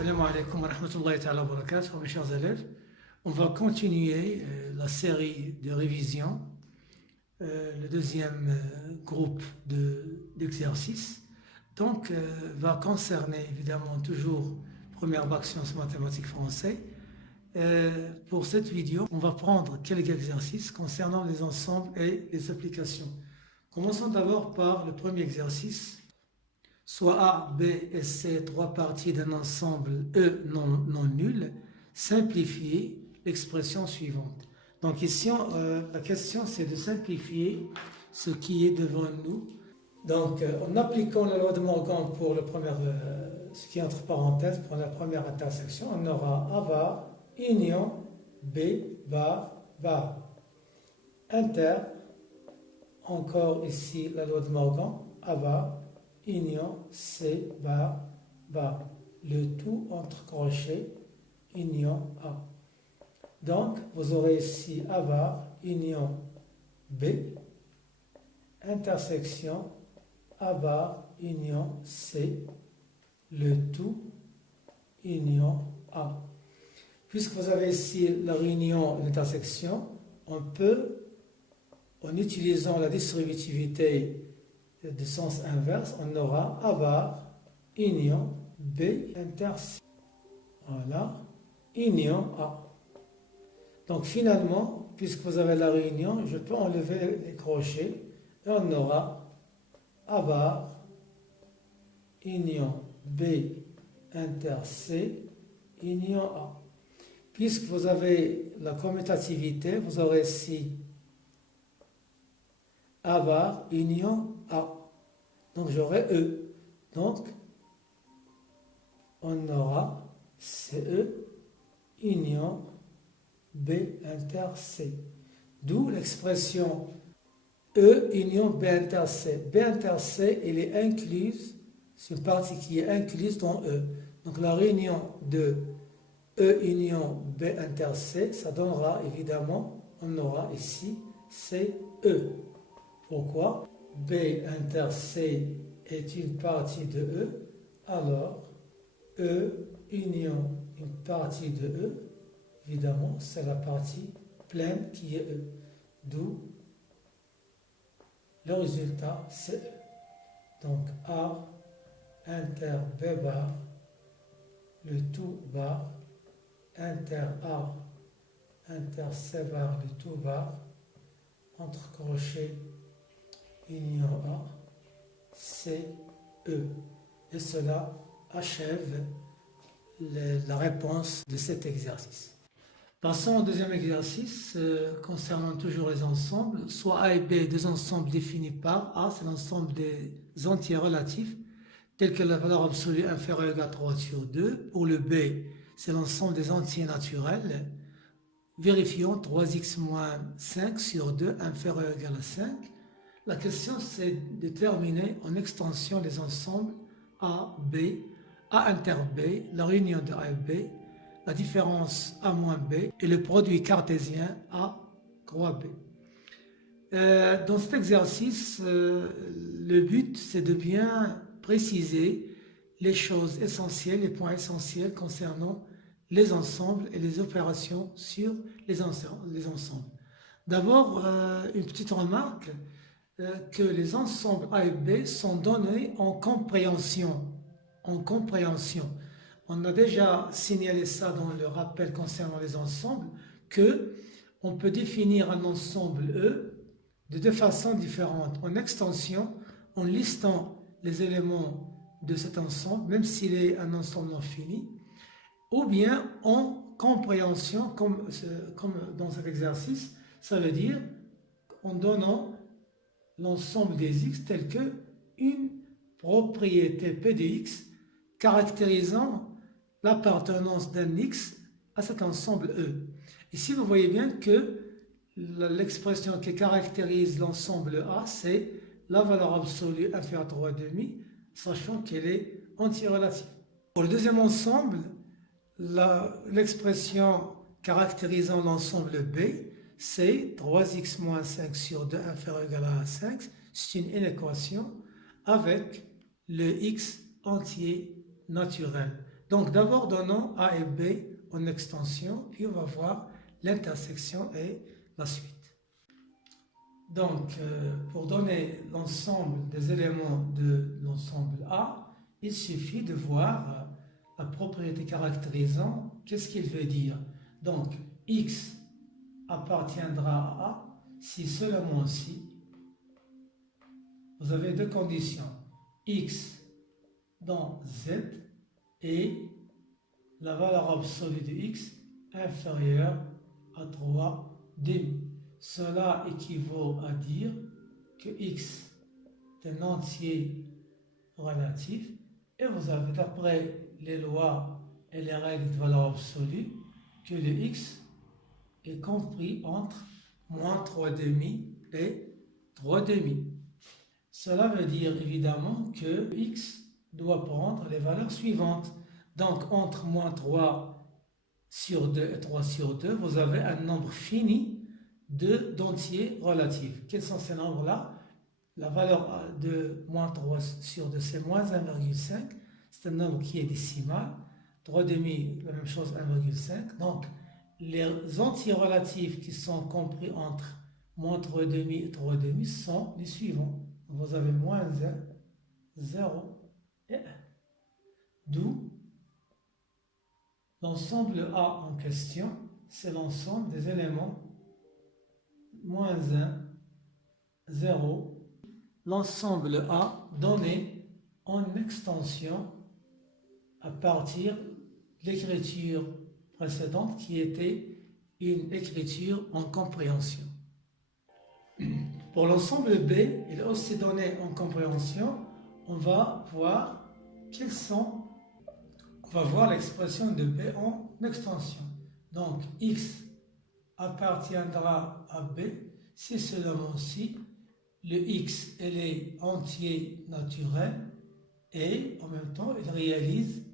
Salam alaikum wa rahmatullahi wa barakatuh, mes chers élèves. On va continuer la série de révision, le deuxième groupe d'exercices. Donc, va concerner évidemment toujours première bac sciences mathématiques français. Pour cette vidéo, on va prendre quelques exercices concernant les ensembles et les applications. Commençons d'abord par le premier exercice. Soit A, B et C, trois parties d'un ensemble E non nul, simplifier l'expression suivante. Donc ici, la question c'est de simplifier ce qui est devant nous. Donc en appliquant la loi de Morgan pour le premier, ce qui est entre parenthèses, pour la première intersection, on aura A bar, union, B bar, bar. Inter, encore ici la loi de Morgan, A bar, union, C, bar, bar. Le tout entre crochets, union, A. Donc, vous aurez ici A bar, union, B, intersection, A bar, union, C, le tout, union, A. Puisque vous avez ici la réunion et l'intersection, on peut, en utilisant la distributivité de sens inverse, on aura A bar, union, B, intersection. Voilà, union, A. Donc finalement, puisque vous avez la réunion, je peux enlever les crochets et on aura A bar, union, B, inter, C, union, A. Puisque vous avez la commutativité, vous aurez ici A bar, union, A. Donc j'aurai E. Donc on aura CE, union, B inter C. D'où l'expression E union B inter C. B inter C, elle est incluse, c'est une partie qui est incluse dans E. Donc la réunion de E union B inter C, ça donnera évidemment, on aura ici CE. Pourquoi? B inter C est une partie de E, alors E union une partie de E, évidemment, c'est la partie pleine qui est E. D'où le résultat, c'est E. Donc A inter B bar, le tout bar, inter A, inter C bar, le tout bar, entre crochets, union A, C, E. Et cela achève la réponse de cet exercice. Passons au deuxième exercice concernant toujours les ensembles. Soit A et B, deux ensembles définis par A, c'est l'ensemble des entiers relatifs, tels que la valeur absolue inférieure ou égale à 3 sur 2. Pour le B, c'est l'ensemble des entiers naturels. Vérifions 3x moins 5 sur 2 inférieur ou égal à 5. La question, c'est de déterminer en extension les ensembles A, B, A inter B, la réunion de A et B, la différence A moins B et le produit cartésien A croix B. Dans cet exercice, le but, c'est de bien préciser les choses essentielles, les points essentiels concernant les ensembles et les opérations sur les ensembles. D'abord, une petite remarque, que les ensembles A et B sont donnés en compréhension. On a déjà signalé ça dans le rappel concernant les ensembles, que on peut définir un ensemble E de deux façons différentes. En extension, en listant les éléments de cet ensemble, même s'il est un ensemble non fini, ou bien en compréhension, comme dans cet exercice, ça veut dire en donnant l'ensemble des x tel que une propriété P de x caractérisant l'appartenance d'un x à cet ensemble E. Ici, vous voyez bien que l'expression qui caractérise l'ensemble A, c'est la valeur absolue inférieure à 3,5, sachant qu'elle est antirelative. Pour le deuxième ensemble, l'expression caractérisant l'ensemble B, c'est 3x moins 5 sur 2 inférieur ou égal à 5. C'est une équation avec le x entier naturel. Donc d'abord donnons A et B en extension, puis on va voir l'intersection et la suite. Donc pour donner l'ensemble des éléments de l'ensemble A, il suffit de voir la propriété caractérisant, qu'est-ce qu'il veut dire. Donc X appartiendra à A si seulement si vous avez deux conditions, X dans Z et la valeur absolue de X inférieure à 3 demi. Cela équivaut à dire que X est un entier relatif et vous avez d'après les lois et les règles de valeur absolue que le X est compris entre moins 3 demi et 3 demi. Cela veut dire évidemment que X doit prendre les valeurs suivantes. Donc entre moins 3 sur 2 et 3 sur 2, vous avez un nombre fini d'entiers relatifs. Quels sont ces nombres-là? La valeur de moins 3 sur 2, c'est moins 1,5. C'est un nombre qui est décimal. 3 demi, la même chose, 1,5. Donc, les entiers relatifs qui sont compris entre moins 3 demi et 3 demi sont les suivants. Vous avez moins 1, 0 et 1. D'où l'ensemble A en question, c'est l'ensemble des éléments moins 1, 0, l'ensemble A donné en extension à partir de l'écriture précédente qui était une écriture en compréhension. Pour l'ensemble B, il est aussi donné en compréhension, on va voir quels sont, on va voir l'expression de B en extension. Donc X appartiendra à B si seulement si le X est entier naturel et en même temps il réalise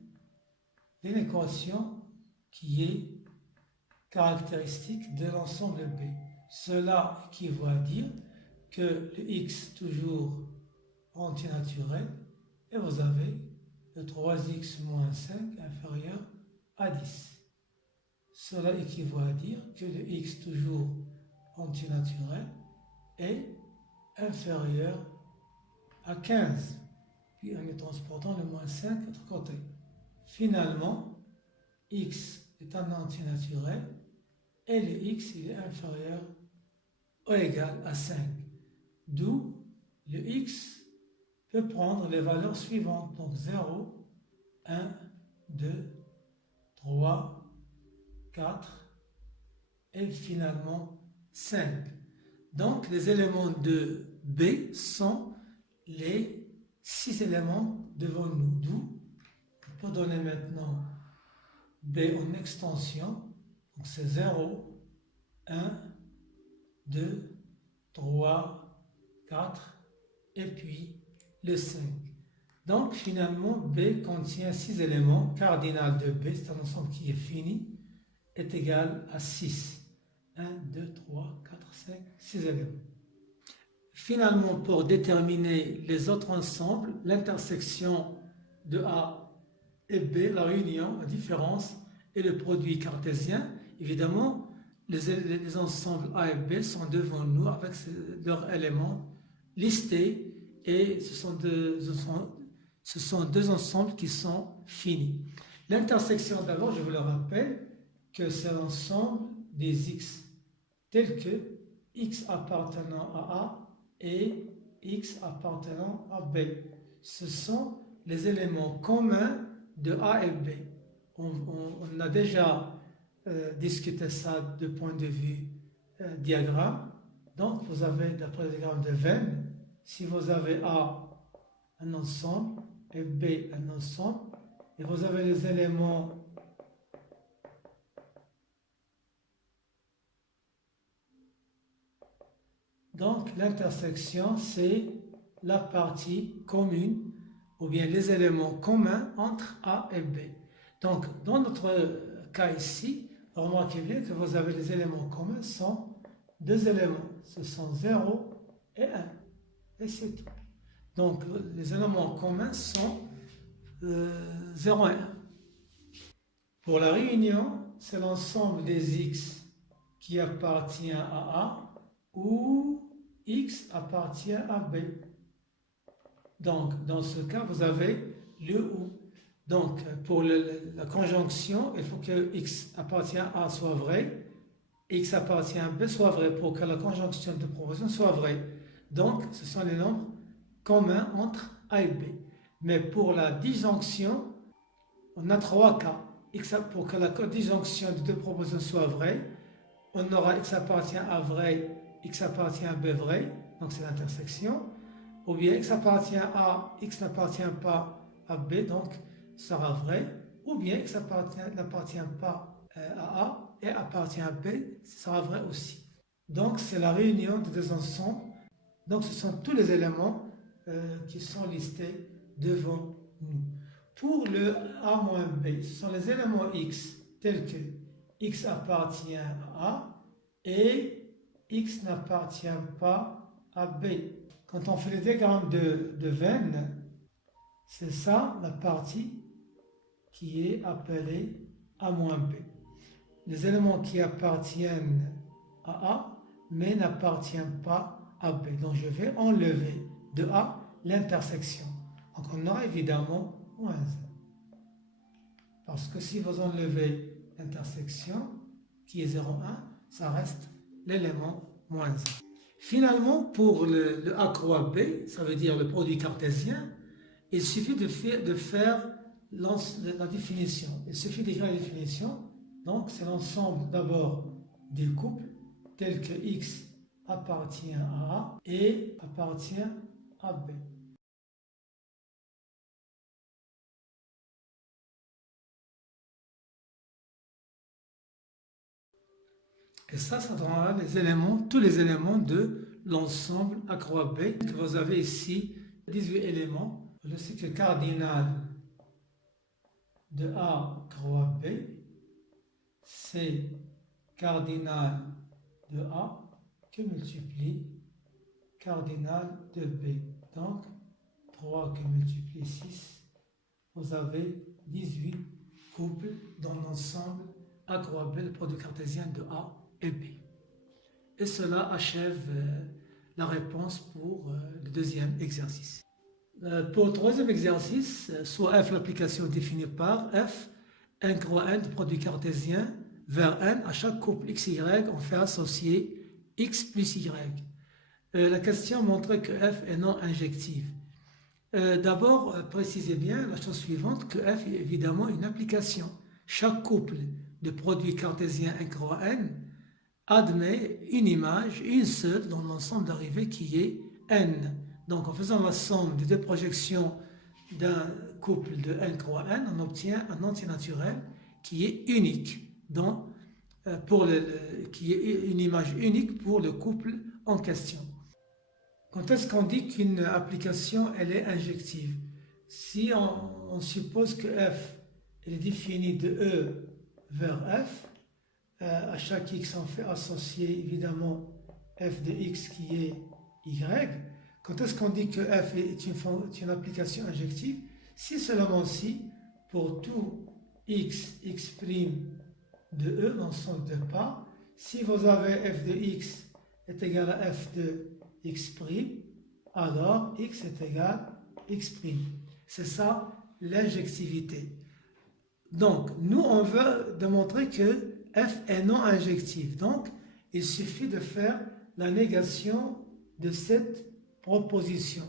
une équation qui est caractéristique de l'ensemble B. Cela équivaut à dire que le X toujours entier naturel et vous avez le 3x moins 5 inférieur à 10. Cela équivaut à dire que le x toujours entier naturel est inférieur à 15. Puis en y transportant le moins 5 de l'autre côté. Finalement, x est un entier naturel et le x il est inférieur ou égal à 5. D'où le x peut prendre les valeurs suivantes. Donc 0, 1, 2, 3, 4 et finalement 5. Donc les éléments de B sont les 6 éléments devant nous. D'où on peut donner maintenant B en extension. Donc c'est 0, 1, 2, 3, 4 et puis le 5. Donc finalement B contient 6 éléments. Cardinal de B, c'est un ensemble qui est fini, est égal à 6. 1, 2, 3, 4, 5, 6 éléments. Finalement, pour déterminer les autres ensembles, l'intersection de A et B, la réunion, la différence et le produit cartésien, évidemment, les ensembles A et B sont devant nous avec leurs éléments listés et ce sont deux ensembles qui sont finis. L'intersection d'abord, je vous le rappelle, que c'est l'ensemble des x tels que x appartenant à A et x appartenant à B. Ce sont les éléments communs de A et B. On a déjà discuté ça de point de vue diagramme. Donc vous avez, d'après le diagramme de Venn, si vous avez A un ensemble et B un ensemble, et vous avez les éléments donc l'intersection, c'est la partie commune ou bien les éléments communs entre A et B. Donc dans notre cas ici, remarquez bien que vous avez les éléments communs sont deux éléments, ce sont 0 et 1, et c'est tout. Donc les éléments communs sont 0 et 1. Pour la réunion, c'est l'ensemble des x qui appartient à A ou x appartient à B. Donc, dans ce cas, vous avez le ou. Donc, pour la conjonction, il faut que x appartient à A soit vrai, x appartient à B soit vrai, pour que la conjonction de proposition soit vraie. Donc, ce sont les nombres communs entre A et B. Mais pour la disjonction, on a trois cas. Pour que la disjonction de deux propositions soit vraie, on aura x appartient à vrai, x appartient à B vrai, donc c'est l'intersection, ou bien x appartient à A, x n'appartient pas à B, donc sera vrai, ou bien x n'appartient pas à A et appartient à B, ce sera vrai aussi. Donc c'est la réunion de deux ensembles, donc ce sont tous les éléments qui sont listés devant nous. Pour le A moins B, ce sont les éléments x tels que x appartient à A et x n'appartient pas à B. Quand on fait le diagramme de Venn, c'est ça la partie qui est appelée A moins B. Les éléments qui appartiennent à A mais n'appartiennent pas à B. Donc je vais enlever de A l'intersection. Donc on aura évidemment moins 1. Parce que si vous enlevez l'intersection qui est 0,1, ça reste l'élément moins 1. Finalement, pour le A croix B, ça veut dire le produit cartésien, il suffit de faire la définition. Il suffit d'écrire la définition. Donc, c'est l'ensemble d'abord des couples tels que X appartient à A et appartient à B. Et ça donnera les éléments, tous les éléments de l'ensemble A croix B. Vous avez ici 18 éléments. Le cycle cardinal de A croix B, c'est cardinal de A que multiplie cardinal de B. Donc, 3 que multiplie 6, vous avez 18 couples dans l'ensemble A croix B, le produit cartésien de A et B. Et cela achève la réponse pour le deuxième exercice. Pour le troisième exercice, soit F l'application définie par F, n croix n de produit cartésien vers n, à chaque couple XY, on fait associer X plus Y. La question montrait que F est non injective. D'abord, précisez bien la chose suivante, que F est évidemment une application. Chaque couple de produits cartésiens n croix n admet une image, une seule, dans l'ensemble d'arrivée qui est n. Donc en faisant la somme des deux projections d'un couple de n croix n, on obtient un entier naturel qui est unique, qui est une image unique pour le couple en question. Quand est-ce qu'on dit qu'une application elle est injective? Si on suppose que f elle est définie de E vers F, à chaque x on fait associer évidemment f de x qui est y. Quand est-ce qu'on dit que f est une application injective? Si seulement si pour tout x, x' de E, l'ensemble de parts, si vous avez f de x est égal à f de x', alors x est égal à x'. C'est ça l'injectivité. Donc, nous, on veut démontrer que f est non injectif. Donc, il suffit de faire la négation de cette proposition.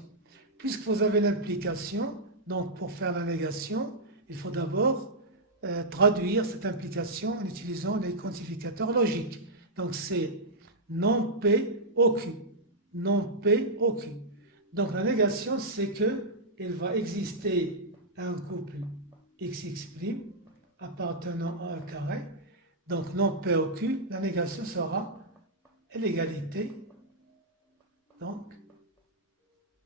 Puisque vous avez l'implication, donc pour faire la négation, il faut d'abord traduire cette implication en utilisant les quantificateurs logiques. Donc, c'est non P au Q. Non P au Q. Donc, la négation, c'est qu'il va exister un couple XX' appartenant à un carré. Donc, non P au Q, la négation sera l'égalité. Donc,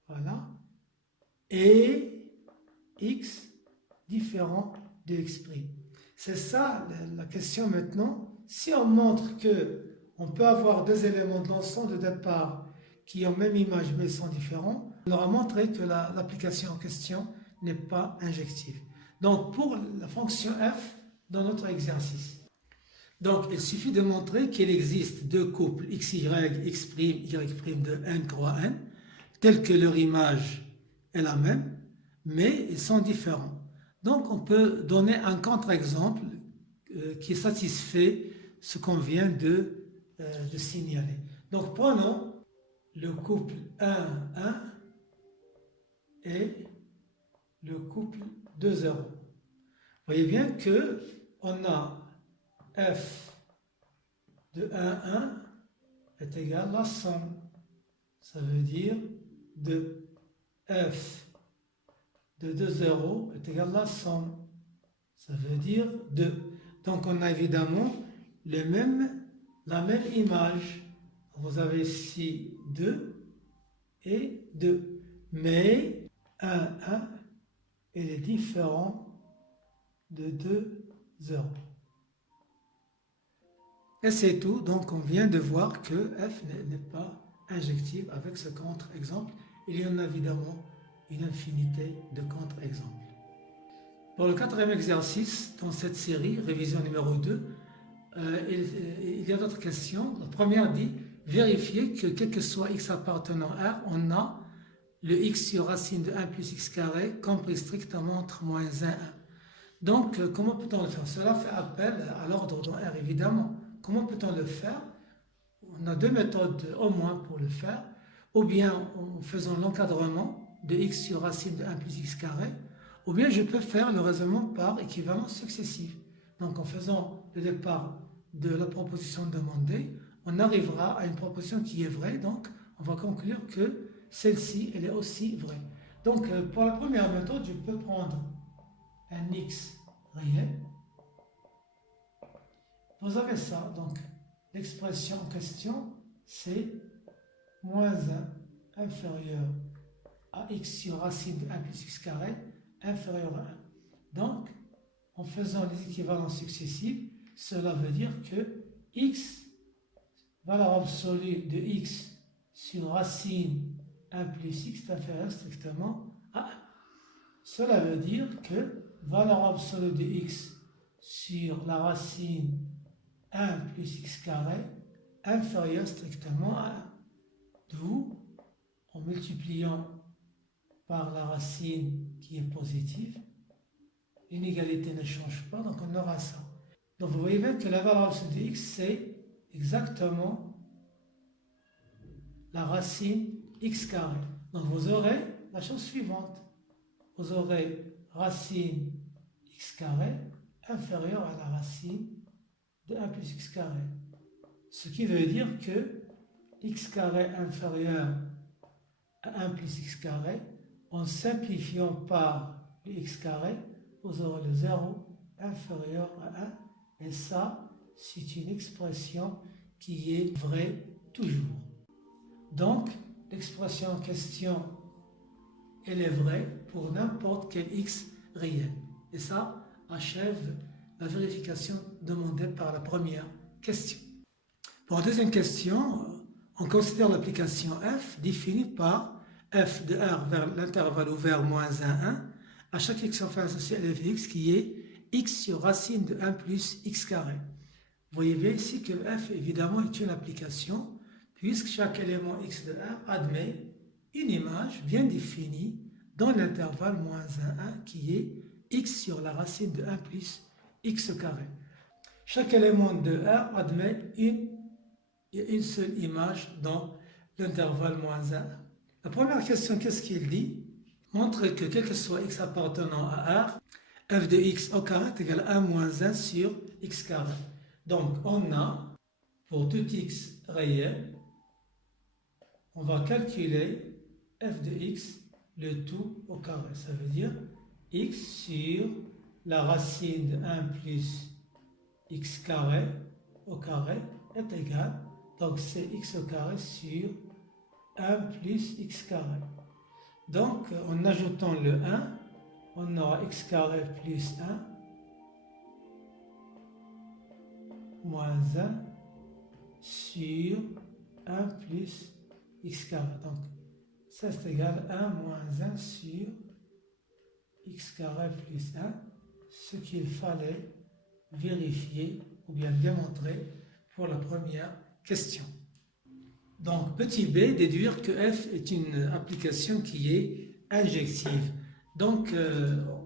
voilà. Et X différent de X'. C'est ça la question maintenant. Si on montre qu'on peut avoir deux éléments de l'ensemble de départ qui ont même image mais sont différents, on aura montré que l'application en question n'est pas injective. Donc, pour la fonction f, dans notre exercice. Donc, il suffit de montrer qu'il existe deux couples XY, X', Y' de n croix n, tels que leur image est la même, mais ils sont différents. Donc, on peut donner un contre-exemple qui satisfait ce qu'on vient de signaler. Donc, prenons le couple 1, 1 et le couple 2, 0. Vous voyez bien qu'on a f de 1, 1 est égal à la somme. Ça veut dire 2. F de 2, 0 est égal à la somme. Ça veut dire 2. Donc on a évidemment la même image. Vous avez ici 2 et 2. Mais 1, 1, il est différent de 2, 0. Et c'est tout. Donc on vient de voir que f n'est pas injective avec ce contre-exemple. Il y en a évidemment une infinité de contre-exemples. Pour le quatrième exercice dans cette série, révision numéro 2, il y a d'autres questions. La première dit, vérifier que quel que soit x appartenant à R, on a le x sur racine de 1 plus x carré compris strictement entre moins 1 et 1. Donc, comment peut-on le faire? Cela fait appel à l'ordre dans R, évidemment. Comment peut-on le faire? On a deux méthodes au moins pour le faire. Ou bien en faisant l'encadrement de x sur racine de 1 plus x carré, ou bien je peux faire le raisonnement par équivalence successive. Donc en faisant le départ de la proposition demandée, on arrivera à une proposition qui est vraie, donc on va conclure que celle-ci, elle est aussi vraie. Donc pour la première méthode, je peux prendre un x réel. Vous avez ça, donc l'expression en question, c'est moins 1 inférieur à x sur racine de 1 plus x carré inférieur à 1. Donc, en faisant les équivalences successives, cela veut dire que x, valeur absolue de x sur racine 1 plus x est inférieur strictement à 1. Cela veut dire que valeur absolue de x sur la racine 1 plus x carré inférieur strictement à 1. D'où, en multipliant par la racine qui est positive, l'inégalité ne change pas, donc on aura ça. Donc vous voyez bien que la valeur absolue de x, c'est exactement la racine x carré. Donc vous aurez la chose suivante. Vous aurez racine x carré inférieure à la racine de 1 plus x carré. Ce qui veut dire que x carré inférieur à 1 plus x carré, en simplifiant par le x carré, vous aurez le 0 inférieur à 1. Et ça, c'est une expression qui est vraie toujours. Donc, l'expression en question, elle est vraie pour n'importe quel x réel. Et ça achève la vérification demandée par la première question. Pour la deuxième question, on considère l'application f définie par f de R vers l'intervalle ouvert moins 1, 1, à chaque x enfin associé à f de x qui est x sur racine de 1 plus x carré. Vous voyez bien ici que f évidemment est une application puisque chaque élément x de R admet une image bien définie dans l'intervalle moins 1, 1 qui est x sur la racine de 1 plus x carré. Chaque élément de R admet une seule image dans l'intervalle moins 1. La première question, qu'est-ce qu'il dit? Montre que quel que soit x appartenant à R, f de x au carré est égal à 1 moins 1 sur x carré. Donc, on a, pour tout x réel, on va calculer f de x, le tout au carré. Ça veut dire x sur la racine de 1 plus x carré au carré est égal, donc c'est x au carré sur 1 plus x carré. Donc, en ajoutant le 1, on aura x carré plus 1 moins 1 sur 1 plus x carré. Donc, ça c'est égal à 1 moins 1 sur x carré plus 1, ce qu'il fallait vérifier ou bien démontrer pour la première question. Donc, petit b, déduire que f est une application qui est injective. Donc,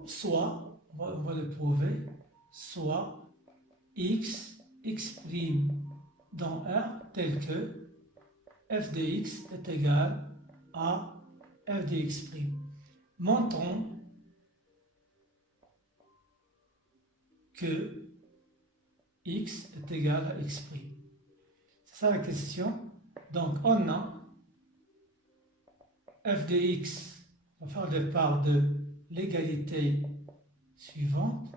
soit, on va le prouver, soit x exprime dans R tel que f de x est égal à f de x'. Montrons que x est égal à x'. C'est ça la question. Donc, on a f de x, on va faire le départ de l'égalité suivante.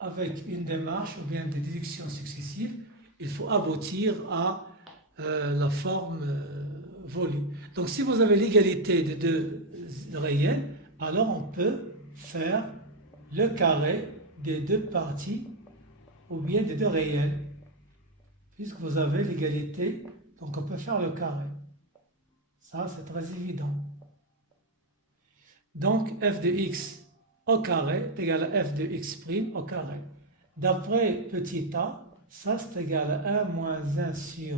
Avec une démarche ou bien des déductions successives, il faut aboutir à la forme volue. Donc, si vous avez l'égalité de deux réels, alors on peut faire le carré des deux parties ou bien des deux réels. Puisque vous avez l'égalité, donc on peut faire le carré. Ça, c'est très évident. Donc, f de x au carré est égal à f de x' au carré. D'après petit a, ça c'est égal à 1 moins 1 sur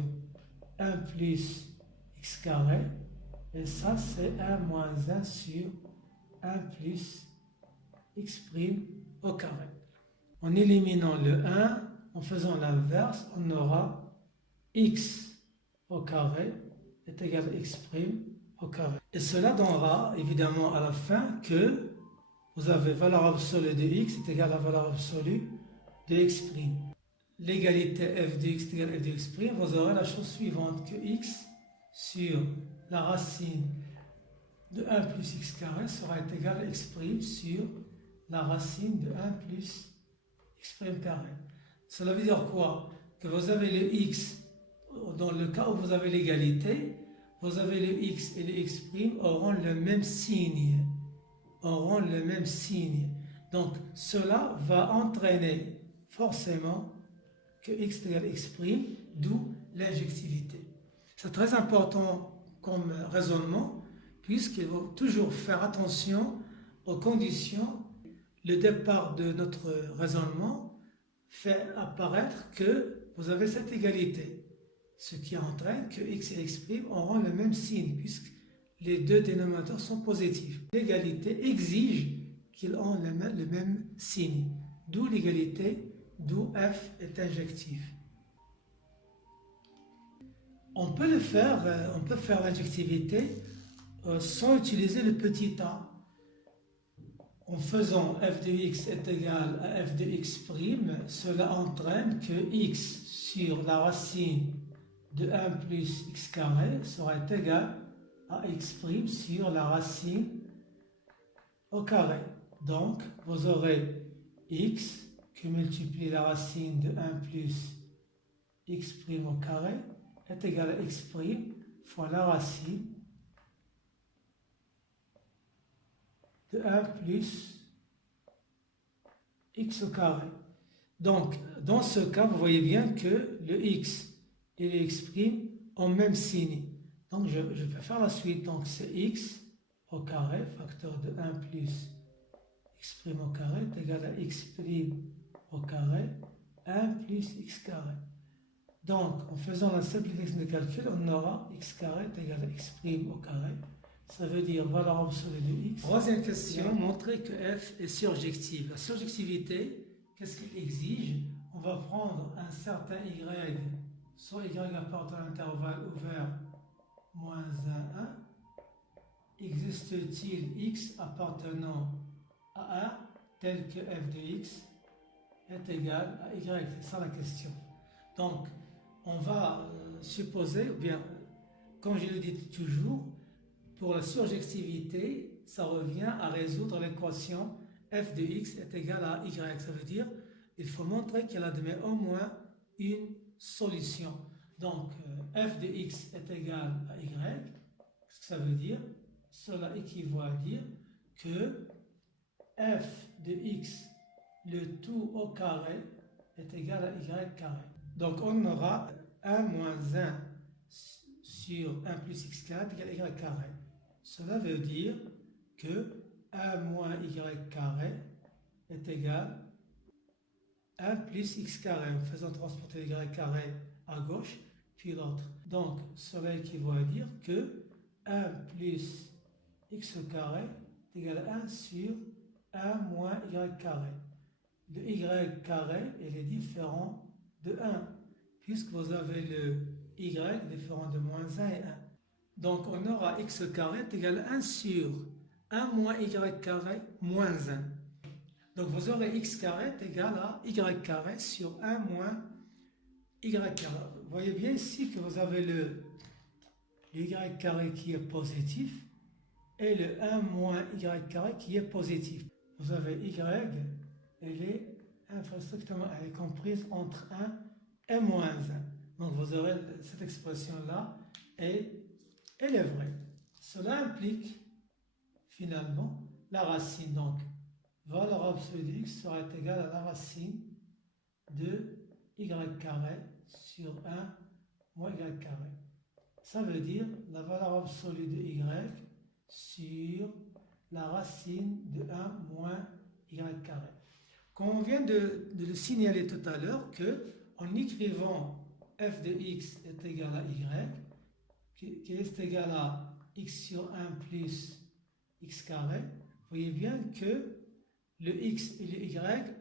1 plus x carré. Et ça c'est 1 moins 1 sur 1 plus x' au carré. En éliminant le 1, en faisant l'inverse, on aura x au carré est égal à x' au carré. Et cela donnera évidemment à la fin que vous avez valeur absolue de x est égale à valeur absolue de x'. L'égalité f de x est égale à f de x', vous aurez la chose suivante, que x sur la racine de 1 plus x carré sera égal à x' sur la racine de 1 plus x' carré. Cela veut dire quoi? Que vous avez le x, dans le cas où vous avez l'égalité, vous avez le x et le x' auront le même signe. Donc, cela va entraîner forcément que x égale x', d'où l'injectivité. C'est très important comme raisonnement, puisqu'il faut toujours faire attention aux conditions. Le départ de notre raisonnement fait apparaître que vous avez cette égalité, ce qui entraîne que x et x' auront le même signe, puisque les deux dénominateurs sont positifs. L'égalité exige qu'ils ont le même signe, d'où l'égalité, d'où f est injectif. On peut faire l'injectivité sans utiliser le petit a. En faisant f de x est égal à f de x', cela entraîne que x sur la racine de 1 plus x carré sera égal à x' sur la racine au carré. Donc, vous aurez x qui multiplie la racine de 1 plus x' au carré est égal à x' fois la racine de 1 plus x au carré. Donc, dans ce cas, vous voyez bien que le x et le x' ont même signe. Donc, je peux faire la suite. Donc, c'est x au carré, facteur de 1 plus x' au carré est égal à x' au carré, 1 plus x carré. Donc, en faisant la simplification de calcul, on aura x carré est égal à x' au carré. Ça veut dire valeur absolue de x. Troisième question, montrer que f est surjective. La surjectivité, qu'est-ce qu'elle exige? On va prendre un certain y, soit y appartenant à l'intervalle ouvert moins 1, 1. Existe-t-il x appartenant à 1 tel que f de x est égal à y? C'est ça la question. Donc, on va supposer, ou bien, comme je le dis toujours, pour la surjectivité, ça revient à résoudre l'équation f de x est égal à y. Ça veut dire il faut montrer qu'elle admet au moins une solution. Donc, f de x est égal à y. Qu'est-ce que ça veut dire? Cela équivaut à dire que f de x, le tout au carré, est égal à y carré. Donc, on aura 1 moins 1 sur 1 plus x carré est égal à y carré. Cela veut dire que 1 moins y carré est égal 1 plus x carré, en faisant transporter le y carré à gauche, puis l'autre. Donc, cela équivaut à dire que 1 plus x carré est égal à 1 sur 1 moins y carré. Le y carré, il est différent de 1, puisque vous avez le y différent de moins 1 et 1. Donc, on aura x carré est égal à 1 sur 1 moins y carré moins 1. Donc, vous aurez x carré est égal à y carré sur 1 moins y carré. Vous voyez bien ici que vous avez le y carré qui est positif et le 1 moins y carré qui est positif. Vous avez y, elle est infrastructurellement elle est comprise entre 1 et moins 1. Donc vous aurez cette expression-là et elle est vraie. Cela implique finalement la racine. Donc, valeur absolue de x sera égale à la racine de y carré sur 1 moins y carré. Ça veut dire la valeur absolue de y sur la racine de 1 moins y carré. Comme on vient de le signaler tout à l'heure, qu'en écrivant f de x est égal à y, qui est égal à x sur 1 plus x carré, vous voyez bien que le x et le y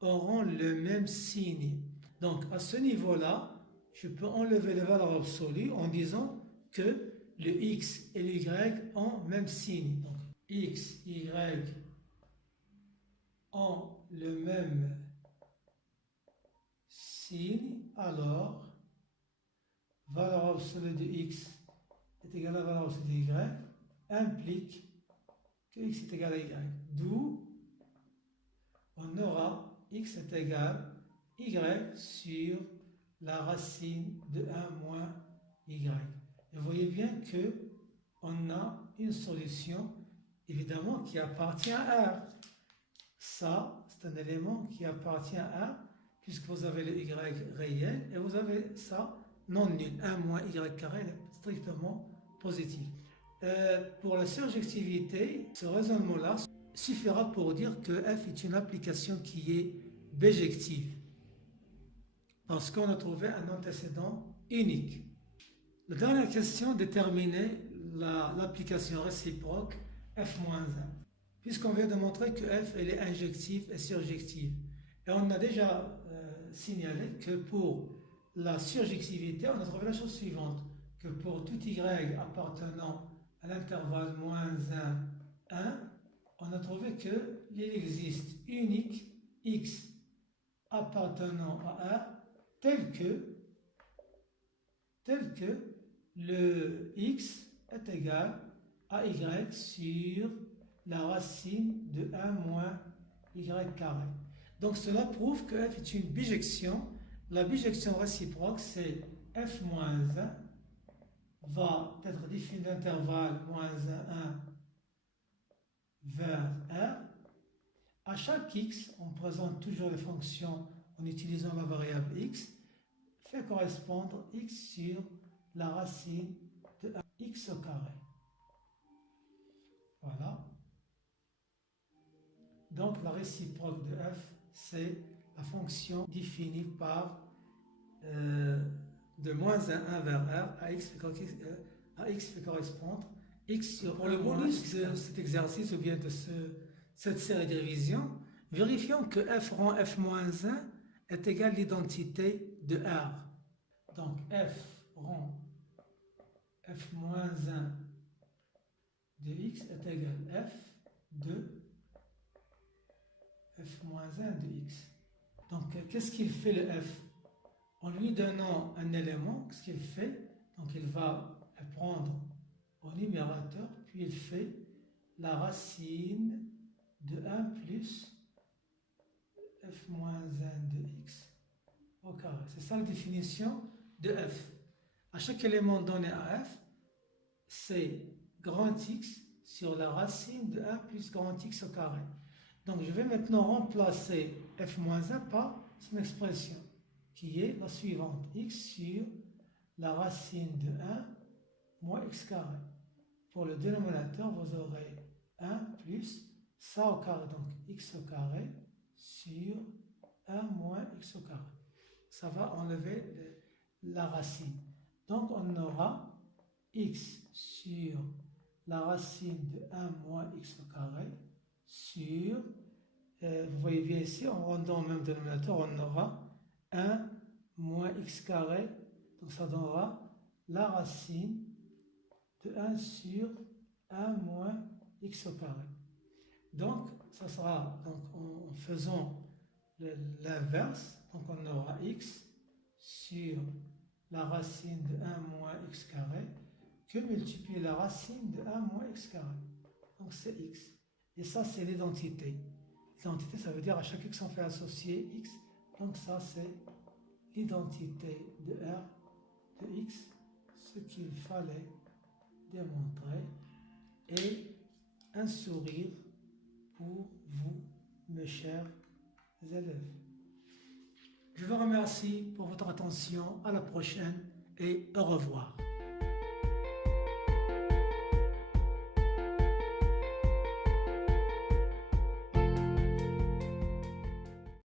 auront le même signe. Donc, à ce niveau-là, je peux enlever les valeurs absolues en disant que le x et le y ont le même signe. Donc, x, y ont le même signe, alors valeur absolue de x est égale à la valeur absolue de y implique que x est égal à y. D'où on aura x est égal à y sur la racine de 1 moins y. Et vous voyez bien que on a une solution évidemment qui appartient à R. Ça, c'est un élément qui appartient à R puisque vous avez le y réel et vous avez ça non nul. 1 moins y carré est strictement positif. Pour la surjectivité, ce raisonnement-là suffira pour dire que f est une application qui est bijective parce qu'on a trouvé un antécédent unique. La dernière question déterminait l'application réciproque f-1. Puisqu'on vient de montrer que f elle est injective et surjective. Et on a déjà signalé que pour la surjectivité, on a trouvé la chose suivante, que pour tout y appartenant à l'intervalle moins 1, 1, on a trouvé qu'il existe unique x appartenant à 1 tel que le x est égal à y sur la racine de 1 moins y carré. Donc cela prouve que f est une bijection. La bijection réciproque, c'est f moins 1 va être définie d'intervalle moins 1 vers R. À chaque x, on présente toujours les fonctions en utilisant la variable x, fait correspondre x sur la racine de x au carré. Voilà. Donc la réciproque de f, c'est la fonction définie par de moins 1 vers R à x fait correspondre x sur. Pour le bonus de cet exercice ou bien de cette série de révisions, vérifions que f rang f-1 est égal à l'identité de R. Donc f rang f-1 de x est égal à f de f-1 de x. Donc qu'est-ce qu'il fait le f? En lui donnant un élément, qu'est-ce qu'il fait? Donc il va prendre au numérateur, puis il fait la racine de 1 plus f-1 de x au carré. C'est ça la définition de f. À chaque élément donné à f, c'est grand X sur la racine de 1 plus grand X au carré. Donc je vais maintenant remplacer f-1 par son expression, qui est la suivante, x sur la racine de 1 moins x carré. Pour le dénominateur, vous aurez 1 plus ça au carré, donc x au carré sur 1 moins x au carré. Ça va enlever la racine. Donc, on aura x sur la racine de 1 moins x au carré sur, vous voyez bien ici, en rendant au même dénominateur, on aura 1 moins x carré. Donc, ça donnera la racine de 1 sur 1 moins x au carré. Donc, ça sera, donc, en faisant l'inverse, donc on aura x sur la racine de 1 moins x carré que multiplier la racine de 1 moins x carré. Donc c'est x. Et ça, c'est l'identité. L'identité, ça veut dire à chaque x, on fait associer x. Donc ça, c'est l'identité de R de x, ce qu'il fallait démontrer. Et un sourire pour vous, mes chers élèves. Je vous remercie pour votre attention. À la prochaine et au revoir.